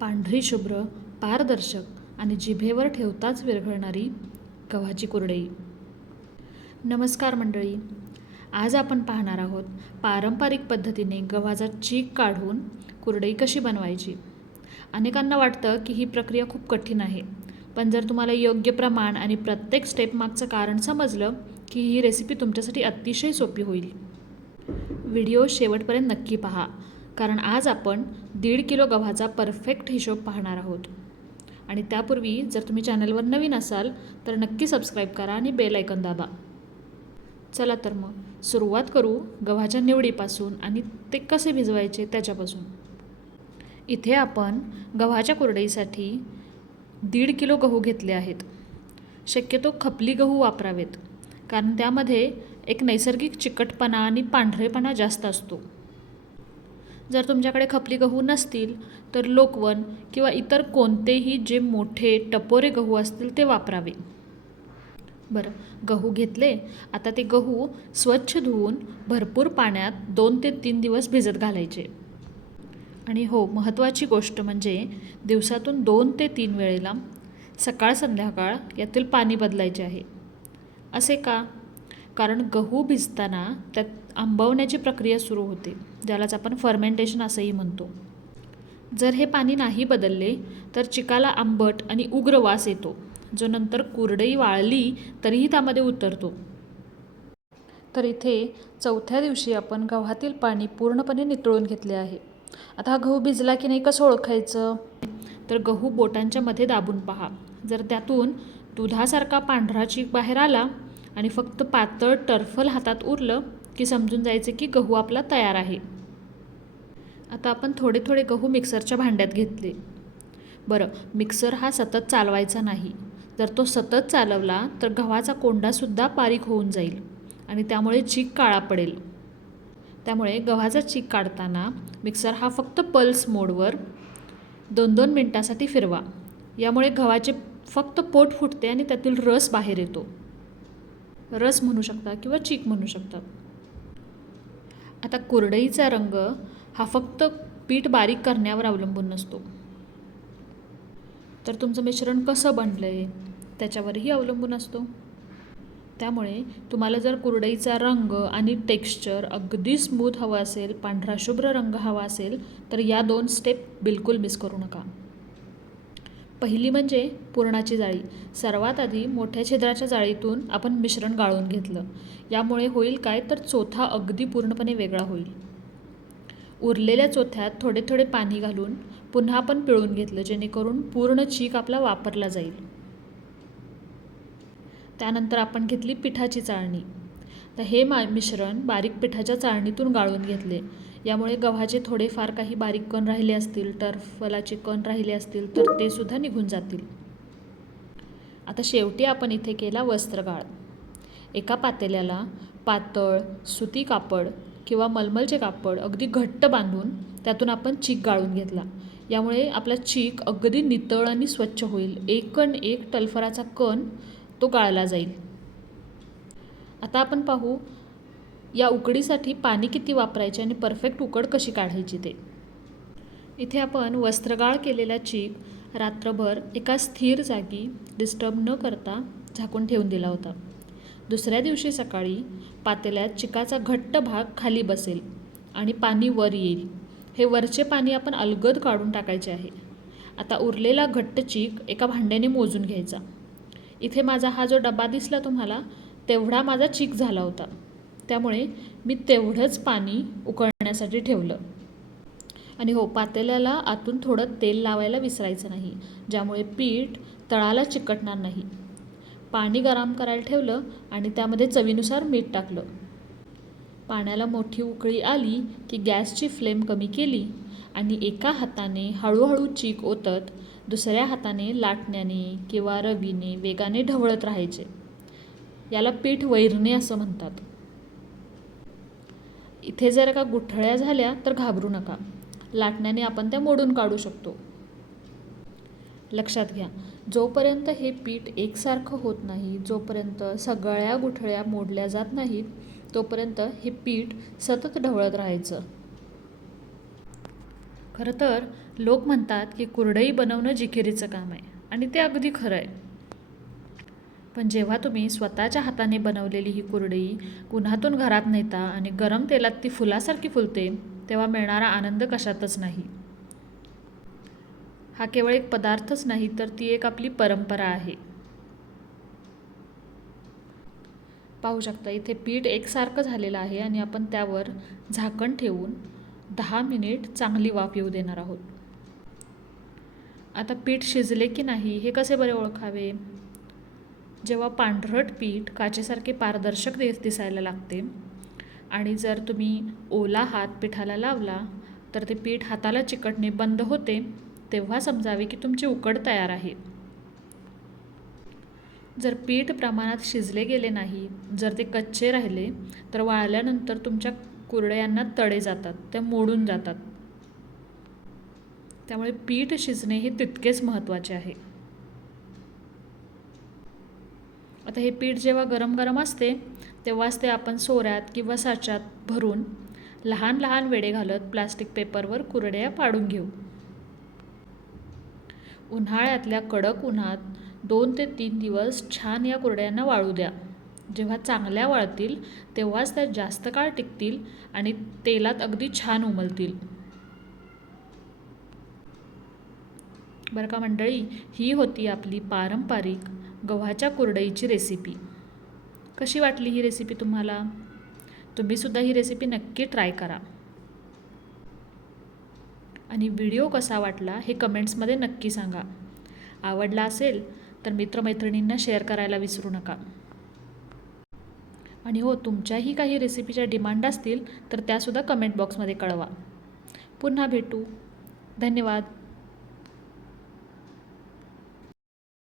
पांढरी शुभ्र, पारदर्शक आणि जिभेवर ठेवताच विरघळणारी गव्हाची कुरडई. नमस्कार मंडळी, आज आपण पाहणार आहोत पारंपरिक पद्धतीने गव्हाचा चीक काढून कुरडई कशी बनवायची. अनेकांना वाटतं की ही प्रक्रिया खूप कठीण आहे, पण जर तुम्हाला योग्य प्रमाण आणि प्रत्येक स्टेप मागचं कारण समजलं की ही रेसिपी तुमच्यासाठी अतिशय सोपी होईल. व्हिडिओ शेवटपर्यंत नक्की पहा, कारण आज आपण 1.5 किलो गव्हाचा परफेक्ट हिशोब पाहणार आहोत. आणि त्यापूर्वी जर तुम्ही चॅनलवर नवीन असाल तर नक्की सबस्क्राईब करा आणि बेल आयकॉन दाबा. चला तर मग सुरुवात करू गव्हाच्या निवडीपासून आणि ते कसे भिजवायचे त्याच्यापासून. इथे आपण गव्हाच्या कुरडईसाठी 1.5 किलो गहू घेतले आहेत. शक्यतो खपली गहू वापरावेत, कारण त्यामध्ये एक नैसर्गिक चिकटपणा आणि पांढरेपणा जास्त असतो. जर तुमच्याकडे खपली गहू नसतील तर लोकवन किंवा इतर कोणतेही जे मोठे टपोरे गहू असतील ते वापरावे. बरं, गहू घेतले. आता ते गहू स्वच्छ धुवून भरपूर पाण्यात 2 ते 3 दिवस भिजत घालायचे. आणि हो, महत्त्वाची गोष्ट म्हणजे दिवसातून 2 ते 3 वेळेला सकाळ संध्याकाळ यातील पाणी बदलायचे आहे. असे का? कारण गहू भिजताना त्यात आंबवण्याची प्रक्रिया सुरू होते, ज्यालाच आपण फर्मेंटेशन असंही म्हणतो. जर हे पाणी नाही बदलले तर चिकाला आंबट आणि उग्र वास येतो, जो नंतर कुरडई वाळली तरीही त्यामध्ये उतरतो. तर इथे 4थ्या दिवशी आपण गव्हातील पाणी पूर्णपणे नितळून घेतले आहे. आता हा गहू भिजला की नाही कसं ओळखायचं? तर गहू बोटांच्या मध्ये दाबून पहा. जर त्यातून दुधासारखा पांढरा चीक बाहेर आला आणि फक्त पातळ टर्फल हातात उरलं की समजून जायचे की गहू आपला तयार आहे. आता आपण थोडे थोडे गहू मिक्सरच्या भांड्यात घेतले. बरं, मिक्सर हा सतत चालवायचा नाही. जर तो सतत चालवला तर गव्हाचा कोंडासुद्धा बारीक होऊन जाईल आणि त्यामुळे चीक काळा पडेल. त्यामुळे गव्हाचा चीक काढताना मिक्सर हा फक्त पल्स मोडवर 2-2 मिनटासाठी फिरवा. यामुळे गव्हाचे फक्त पोट फुटते आणि त्यातील रस बाहेर येतो. रस म्हणू शकता किंवा चीक म्हणू शकता. आता कुरडईचा रंग हा फक्त पीठ बारीक करण्यावर अवलंबून नसतो, तर तुमचं मिश्रण कसं बनलं आहे त्याच्यावरही अवलंबून असतो. त्यामुळे तुम्हाला जर कुरडईचा रंग आणि टेक्स्चर अगदी स्मूथ हवं असेल, पांढरा शुभ्र रंग हवा असेल, तर या 2 स्टेप बिलकुल मिस करू नका. पहिली म्हणजे पुरणाची जाळी. सर्वात आधी मोठ्या छिद्राच्या जाळीतून आपण मिश्रण गाळून घेतलं. यामुळे होईल काय, तर चोथा अगदी पूर्णपणे वेगळा होईल. उरलेल्या चोथ्यात थोडे थोडे पाणी घालून पुन्हा आपण पिळून घेतलं, जेणेकरून पूर्ण चीक आपला वापरला जाईल. त्यानंतर आपण घेतली पिठाची चाळणी. तर हे मिश्रण बारीक पिठाच्या चाळणीतून गाळून घेतले. यामुळे गव्हाचे थोडेफार काही बारीक कण राहिले असतील, टर्फलाचे कण राहिले असतील तर ते सुद्धा निघून जातील. आता शेवटी आपण इथे केला वस्त्रगाळ. एका पातेल्याला पातळ सुती कापड किंवा मलमलचे कापड अगदी घट्ट बांधून त्यातून आपण चीक गाळून घेतला. यामुळे आपला चीक अगदी नितळ आणि स्वच्छ होईल. एकण एक टलफराचा कण तो गाळला जाईल. आता आपण पाहू या उकडीसाठी पाणी किती वापरायचे आणि परफेक्ट उकड कशी काढायची ते. इथे आपण वस्त्रगाळ केलेला चीक रात्रभर एका स्थिर जागी डिस्टर्ब न करता झाकून ठेवून दिला होता. दुसऱ्या दिवशी सकाळी पातेल्यात चिकाचा घट्ट भाग खाली बसेल आणि पाणी वर येईल. हे वरचे पाणी आपण अलगद काढून टाकायचे आहे. आता उरलेला घट्ट चीक एका भांड्याने मोजून घ्यायचा. इथे माझा हा जो डबा दिसला तुम्हाला, तेवढा माझा चीक झाला होता. त्यामुळे मी तेवढंच पाणी उकळण्यासाठी ठेवलं. आणि हो, पातेल्याला आतून थोडं तेल लावायला विसरायचं नाही, ज्यामुळे पीठ तळाला चिकटणार नाही. पाणी गरम करायला ठेवलं आणि त्यामध्ये चवीनुसार मीठ टाकलं. पाण्याला मोठी उकळी आली की गॅसची फ्लेम कमी केली आणि एका हाताने हळूहळू चीक ओतत दुसऱ्या हाताने लाटण्याने किंवा रवीने वेगाने ढवळत राहायचे. याला पीठ वैरणे असं म्हणतात. इथे जर का गुठळ्या झाल्या तर घाबरू नका. लाटण्याने आपण त्या मोडून काढू शकतो. लक्षात घ्या, जोपर्यंत हे पीठ एकसारखं होत नाही, जोपर्यंत सगळ्या गुठळ्या मोडल्या जात नाहीत, तोपर्यंत हे पीठ सतत ढवळत राहायचं. खरं तर लोक म्हणतात की कुरडई बनवणं जिकिरीचं काम आहे आणि ते अगदी खरं आहे. पण जेव्हा तुम्ही स्वतःच्या हाताने बनवलेली ही कुरडई उन्हातून घरात नेता आणि गरम तेलात ती फुलासारखी फुलते, तेव्हा मिळणारा आनंद कशातच नाही. हा केवळ एक पदार्थच नाही, तर ती एक आपली परंपरा आहे. पाहू शकता इथे पीठ एकसारखं झालेलं आहे आणि आपण त्यावर झाकण ठेवून 10 मिनिट चांगली वाफ येऊ देणार आहोत. आता पीठ शिजले की नाही हे कसे बरे ओळखावे? जेव्हा पांढरट पीठ काचेसारखे पारदर्शक दिसायला लागते आणि जर तुम्ही ओला हात पिठाला लावला तर ते पीठ हाताला चिकटणे बंद होते, तेव्हा समजावे की तुमची उकड तयार आहे. जर पीठ प्रमाणात शिजले गेले नाही, जर ते कच्चे राहिले, तर वाळल्यानंतर तुमच्या कुरडयांना तडे जातात, त्या मोडून जातात. त्यामुळे पीठ शिजणे हे तितकेच महत्त्वाचे आहे. आता हे पीठ जेव्हा गरम गरम असते तेव्हाच ते आपण सोऱ्यात किंवा साच्यात भरून लहान लहान वेडे घालत प्लास्टिक पेपरवर कुरडया पाडून घेऊ. उन्हाळ्यातल्या कडक उन्हात 2 ते 3 दिवस छान या कुरड्यांना वाळू द्या. जेव्हा चांगल्या वाळतील तेव्हाच त्या जास्त काळ टिकतील आणि तेलात अगदी छान उमलतील. बरं का मंडळी, ही होती आपली पारंपरिक गव्हाच्या कुरडईची रेसिपी. कशी वाटली ही रेसिपी तुम्हाला? तुम्हीसुद्धा ही रेसिपी नक्की ट्राय करा आणि व्हिडिओ कसा वाटला हे कमेंट्समध्ये नक्की सांगा. आवडला असेल तर मित्रमैत्रिणींना शेअर करायला विसरू नका. आणि हो, तुमच्याही काही रेसिपीच्या डिमांड असतील तर त्यासुद्धा कमेंट बॉक्समध्ये कळवा. पुन्हा भेटू. धन्यवाद.